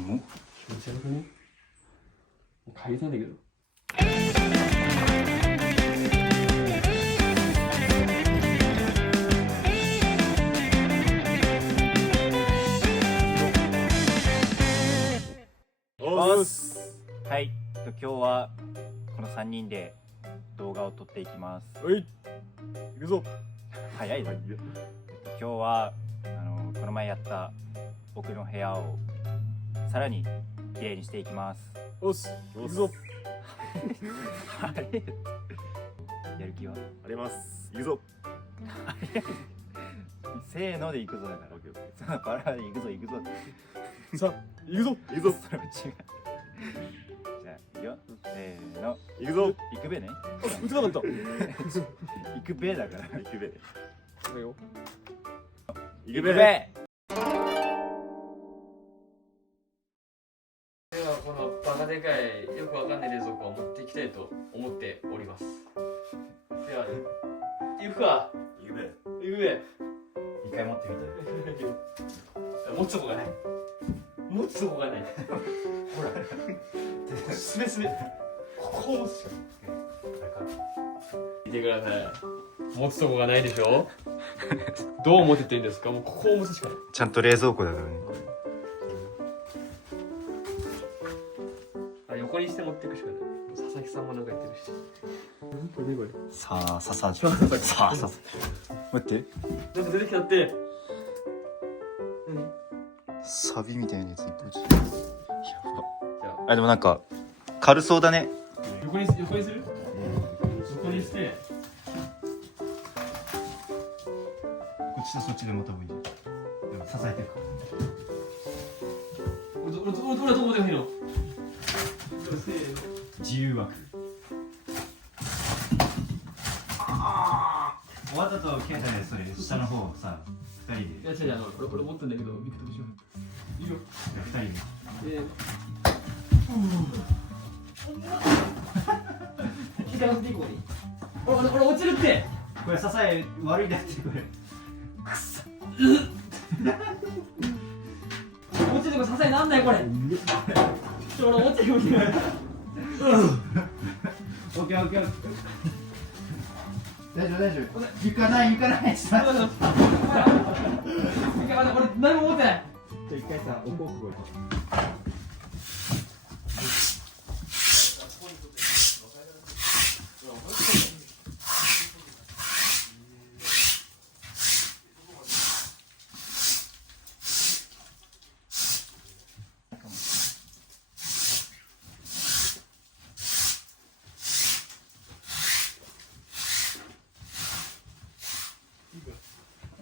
気持ち悪くね。帰りたいんだけど。はい、今日はこの3人で動画を撮っていきます。はい、行くぞ。早いぞ。今日はこの前やった僕の部屋をさらに綺麗にしていきます。おっす、行くぞ。あれやる気はあります。行くぞ。せーので行くぞだから。そのバラで行くぞ行くぞ。さあ、行くぞ。行くぞ。それは違う。じゃあいくよ。せーの。行くぞ。行くべね。打てなかった。行くべだから。行くべ。これよ。行くべ。べ。ではこのバカでかいよくわかんない冷蔵庫を持っていきたいと思っております。では行くか。行くべ。行くべ。一回持ってみて。持つとこがない。持つとこがない。ほら。すべすべ。ここを持つしか。見てください。持つとこがないでしょ。どう持てていいんですか。もうここを持つしかない。ちゃんと冷蔵庫だからね。あ、横にして持っていくしかない。佐々木さんもなんか言ってるし。これねこれ。さあ、ささ。さあさあ、ささ。待って。なんか出てきたって。何？サビみたいなやついっぱい。じゃあ、でもなんか軽そうだね。あ横にする？横にして。こっちとそっちで持った方がいいじゃん。でも支えてるか。俺どこ持てばいいの？せーの。自由枠。終わったとケンタでそれ下の方さ、2人で。いや違う俺持ったんだけどビクともしよう。いいよ。2人で。左の手こに。俺落ちるって。これ支え悪いだってこれ。落ちるとこ支えなんないこれ。俺落ちるよ。オッケーオッケー。大丈夫大丈夫。行かない。俺何も持ってない。じゃあ一回さ、置こうここ。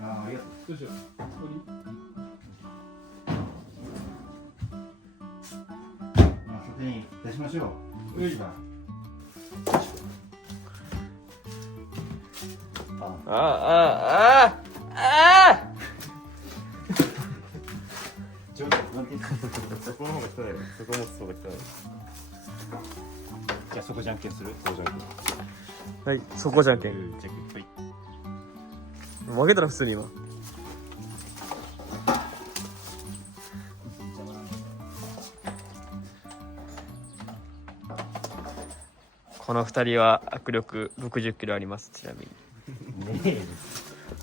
ああ、いや。どうしよう。外に出しましょう。よいしょ。ちょっと待って。そこの方が汚い。そこ持つ方が汚い。じゃあそこじゃんけんする。そこじゃんけん。はい、そこじゃんけん。じゃんけん。はい。負けたら普通に今。この2人は握力60キロあります。ちなみにねえ。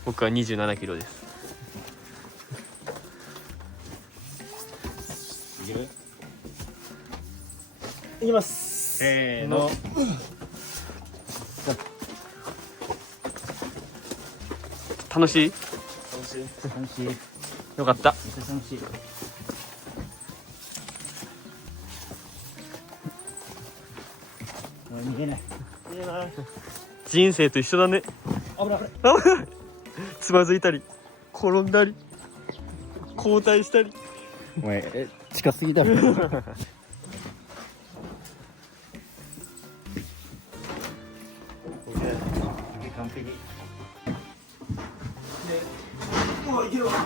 僕は27キロです。いける？行きます。せーの。楽しい？楽しい。よかった。めっちゃ楽しい。逃げない。いいな。人生と一緒だね。危ない。つまずいたり転んだり後退したり。お前近すぎだろ。完璧。もういけるわ。な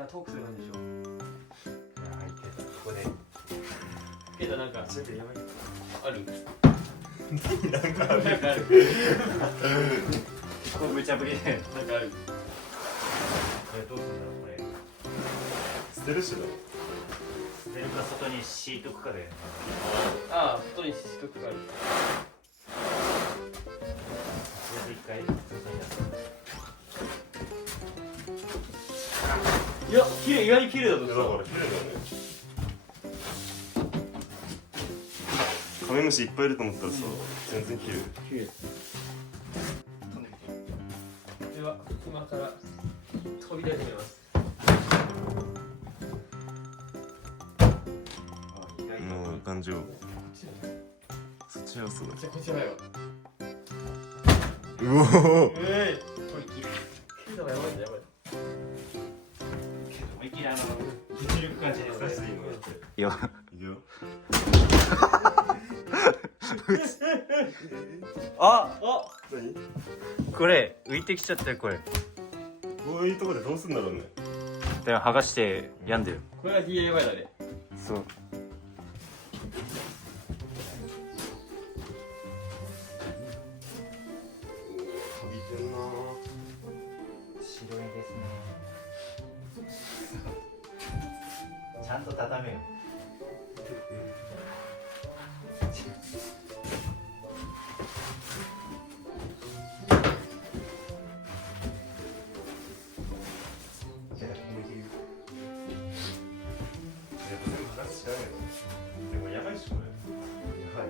んかトークする感じでしょ。ここで。ケイタなんかある？なんかある。これ無茶ぶりで。なんかある？これどうするんだろうこれ。捨てるしな。捨てるか外に敷いとくかで。ああ外にしとくから。とりあえず一回外に出す。いや綺麗、意外に綺麗だとだから思っ綺麗だね。カメムシいっぱいいると思ったらさ、全然綺麗。綺麗。では今から飛び出始めます。もう感情。そっちはそうだ。じゃあこちらよ。うおー。これ綺麗だわ、やばいんだやばい。思いっきり実力感じで刺していいのだって。いや、いくよ。あ、あ、何？これ浮いてきちゃったよこれ。こういうとこでどうすんだろうね。でも剥がして病んでる。これが DIY だね。そう。飛びてんな。白いですね。ちゃんと畳めよ。でもやばいっしょこれ。やばい。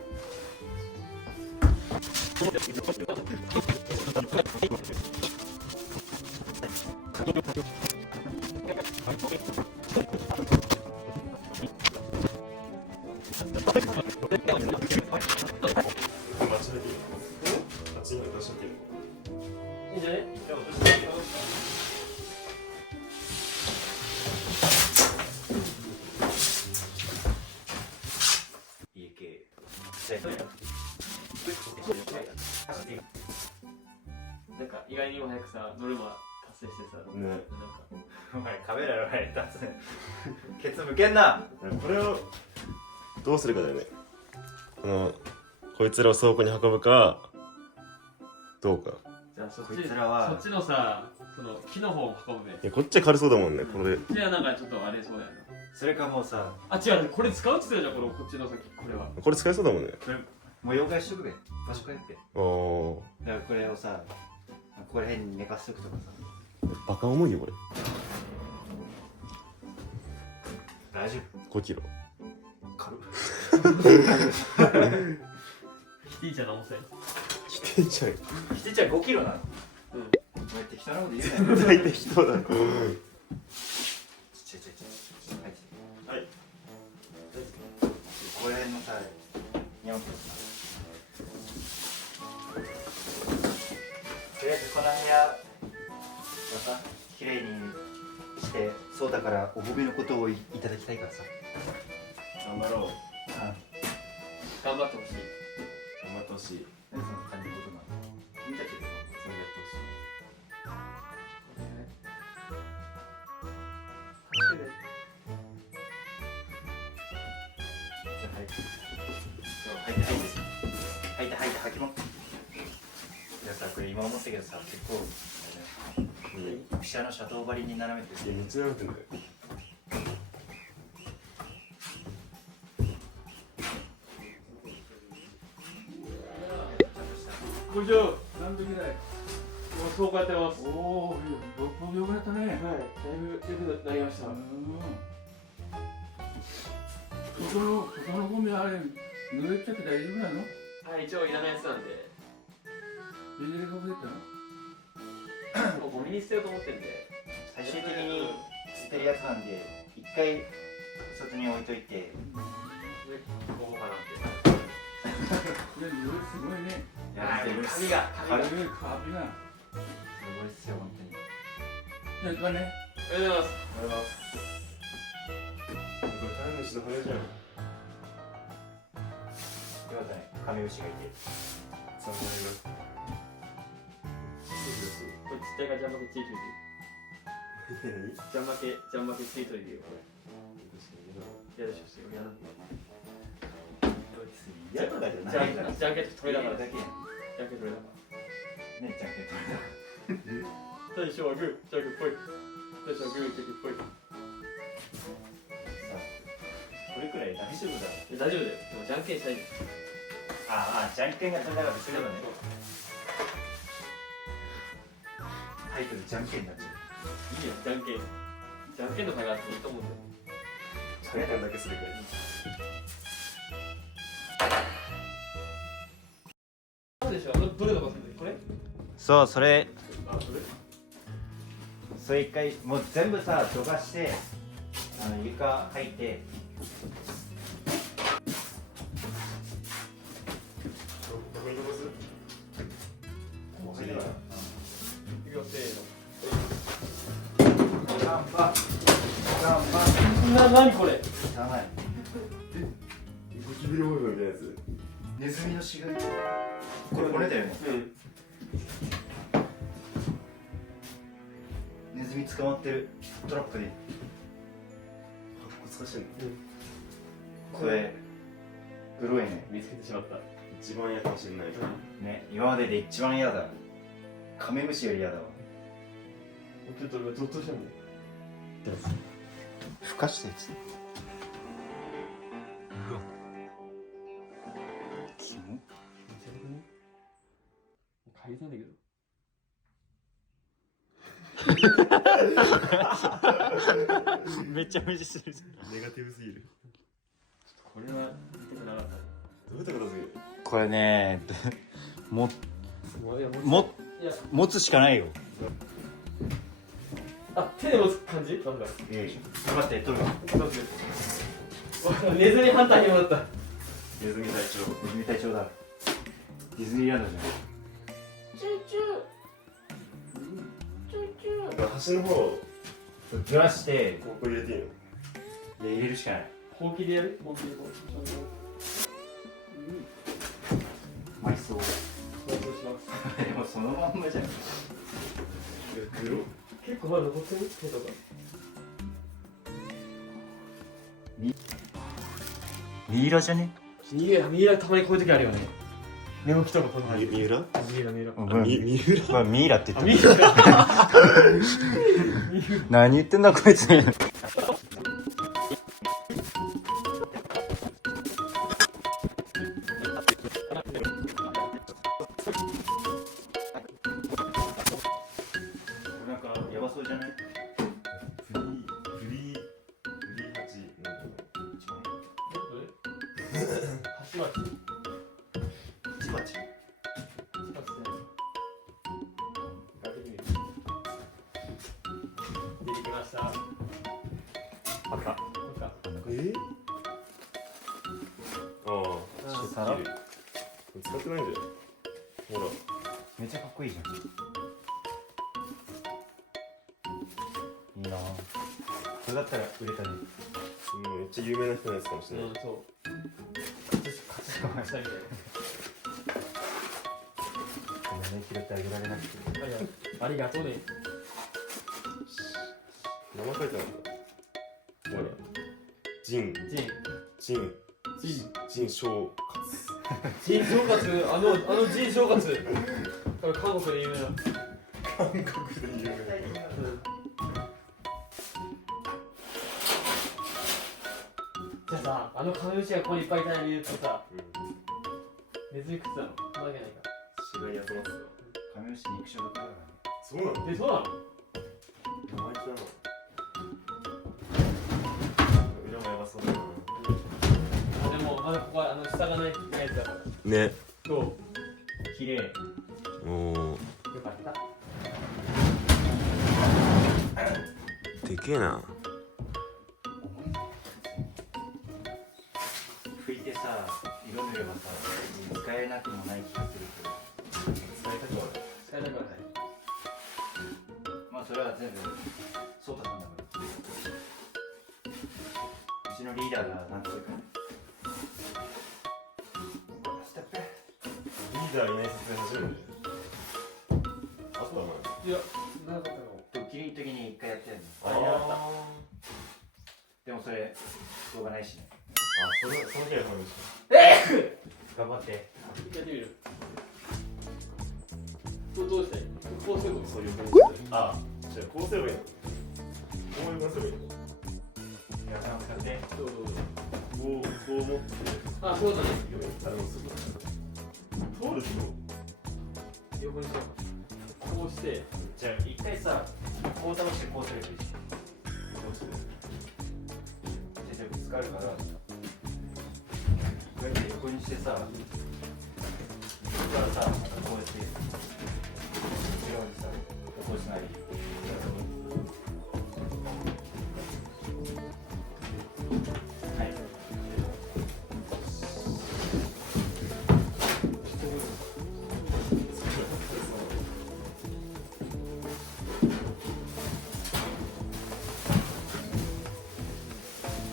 街でいいの？あっちに出しとけよ。いいんじゃね？じゃあ私だけど。家系。なんか意外にも早くさノルマ達成してさ、ね。なんかお前カメラの前に立つ。ケツ向けんな。これをどうするかだよね。こいつらを倉庫に運ぶかどうか。じゃあそっこちいつらはそっちのさその木の方を運ぶね。いやこっちは軽そうだもんね。これこっちはなんかちょっとあれそうだよな。それかもうさ、あ違う、これ使うって言ってたじゃん、こっちの先これは。これ使えそうだもんね。これ模様替えしとくべ。場所変えて。あーだからこれをさ、ここら辺に寝かしとくとかさ。バカ重いよこれ。大丈5キロ。夫。軽っ。キティちゃんの重さや。否定ちゃう。ひてちゃん5キロなの。うん。お前適当なこと言うなよ。大体人だ。はい。ちっちゃいちっちゃい。はい。ここら辺のさ、日本とりあえずこの部屋をさ、綺麗にしてそうだからお褒めのことをいただきたいからさ。頑張ろう。頑張ってほしい。頑張ってほしい。何その感じのことなの。君たちでもそうやってほしい。じゃあはい。そう吐いて吐きも。いやさこれ今思ったけどさ結構ピシャのシャトーバリに斜めていやめっちゃ舐めてんだよ。こんにちは。何時ぐらい？もうそうこうやってます。おお、6分よくやったね。はい、だいぶ良くなりました。外のゴミあれ、濡れちゃって大丈夫なの？はい、一応いらないやつなんで、ビニールかぶせたの？もうゴミに捨てようと思ってるんで。最終的に捨てるやつなんで一回外に置いといてで、こうかなって。いや、濡れすごいね。あー、髪が。カビが。すごいっすよ本当に。じゃあ、行くわね。ありがとうございます。ありがとうございます。これ飼い主の羽じゃん。よかったね、カメムシがいて。3枚が。これちっちゃいからジャン負けついといて。ジャン負けついといてよ。嫌でしょ、すごい嫌なんだ。嫌とかじゃじゃないから。んけん取れながら。だけやん。じゃんけん取れながら。ね、じゃんけん取れた。最初はグー、じゃんけんぽい。最初はグー、じゃんけんぽい。これくらい大丈夫だろ。大丈夫だよ。でもじゃんけんしたいんだよ。じゃんけんが取れなかったすればね。タイトルじゃんけんになっちゃう。いいよ、じゃんけん。じゃんけんの会があっていいと思うんだよ。じゃんけんだけするからいい。そうでしょ、どれのことするのこれそうそれあ、それそれ一回もう全部さどかして床履いてどこに飛ばす？もう入れない。いくよ、せガンバガンバーの。なにこれじゃないゴキブリ部分みたいなやつ。ネズミの死骸これ骨だよね。うん。ネズミ捕まってるトラップで難しいの。これグロいね。見つけてしまった。一番嫌かもしれない。ね今までで一番嫌だ。カメムシより嫌だわ。ちょっと俺ゾッとしたんだよ。孵化したやつ。キモ。嗅ぎたんだけど。めっちゃ無視する。ネガティブすぎる。これは見たくなかった。どうやって片付ける？これねもいや、いや、持つしかないよ。あ、手で持つ感じなんだ。待って取るわ。ネズミ反対にもなった。ネズミ隊長。ネズミ隊長だ。ディズニーランドじゃん。チューチューチューチュー。端の方ずらしてここ入れていいの？入れるしかない。ほうきでやる？ほうきでこう。埋葬。想像します。でもそのまんまじゃん。黒。結構まだ残ってる手とか。ミイラじゃね？ミイラたまにこういう時あるよね。寝起きとかこの三浦？ミイラ。ミ三浦？イラって言あ、ってミイラ。何言ってんだこいつ。なんかやばそうじゃない？フリーハチなんだろハチマチ。チバチ。出てきました。赤。う。ああ、皿使ってないんだよ。ほら。めっちゃかっこいいじゃん。いいなぁ。それだったら売れたね。めっちゃ有名な人のやつかもしれない。そう。葛飾したみたいごめんね、拾ってあげられなくて。な。ありがとうね。名前書いてあるんだ。ほら。ジン正ジン正月、あのジン正月。これ韓国で有名な。韓国で有名。じゃあさ、あのカメムシがここにいっぱいいた理由ってさ、ネズミ食ってたの？そんなわけないか。死骸集まってた。カメムシ肉食だからね。そうなの？え、そうなの？生意気だな。裏もやばそうだな。でもまだここは下がないやつだから。ね。どう？綺麗。おお。よかった。でけえな。拭いてさ、色塗ればさ、使えなくもない気がするけど。使いたくはない。使いたくはない。まあそれは全部ソータさんだからうちのリーダーがなんというかステップリーダーいない説明初めて。あったな。いや、なかったの。ドッキリの時に一回やってるの。あでもそれ動画ないしね。その日は話し頑張って。やってみる。どうして？こうするの？そういう感じで。あ、じゃあこうすればいいの。こういう感じすればいいの。皆さん使って。どうぞ。こう持ってあ、そうだね。あれもすぐ通るでし横にさ、こうして、じゃあ一回さこう倒してこうすればいいしょこうしてじゃあぶつかるからこうやって横にしてさそしたらさまたこうやって後ろにさ起こしないはい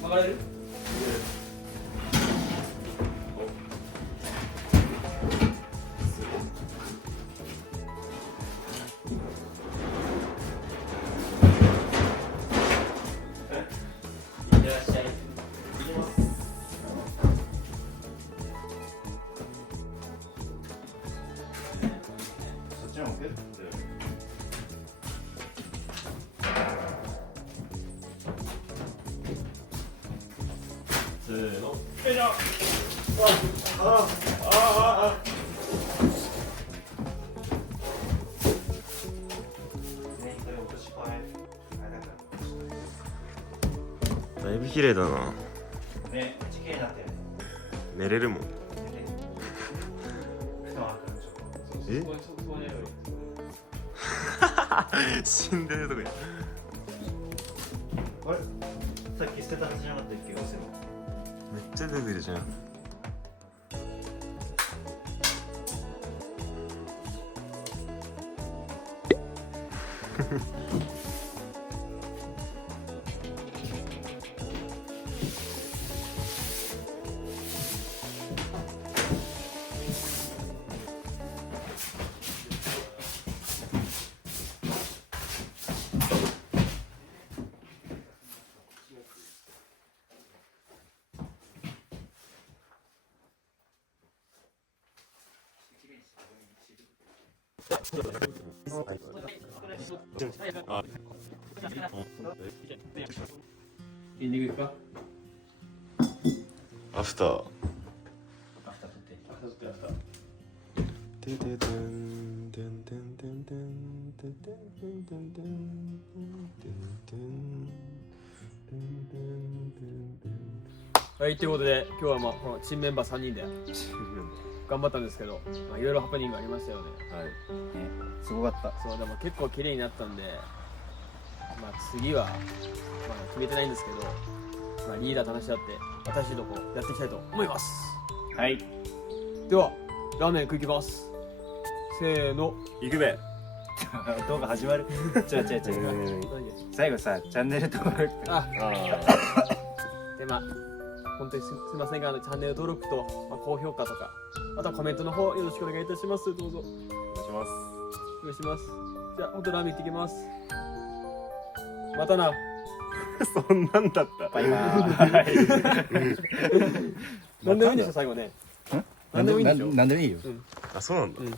曲がれる？いってらっしゃい。いきます。そっちの方向くせーのよいしょねこれ落とし込めあれだかだいぶ綺麗だならねめっちゃ綺麗になったよね寝れるもん布団開くのちょっとえそこにあるよ。死んでるとこやあれさっき捨てたはずじゃなかったっけオセロめっちゃ出てるじゃんエンディングいくか？アフターアフター取ってあ、ちょっとやった。てんてんてんてんてんてんてんてんてんてんてんてんてんてんはい、ということで今日はまあこのチームメンバー3人で頑張ったんですけど、まあ、いろいろハプニングありましたよね。はいすごかったそうでも結構綺麗になったんで、まあ、次は、まあ、決めてないんですけど、まあ、リーダーと話し合って私のとこやっていきたいと思います。はいではラーメン食いきます。せーの、行くべ動画始まる違う違う違う何で最後さチャンネル登録ああでまあ本当にすみませんがチャンネル登録と、まあ、高評価とかあとはコメントの方よろしくお願いいたします。どうぞお願いしますお願いします。じゃあ本当ラーメン行ってきます。またな。そんなんだったバイバーイ何でもいいんでしょ最後ね。何でもいいんでしょ。なんでもいいようんあそうなんだうん。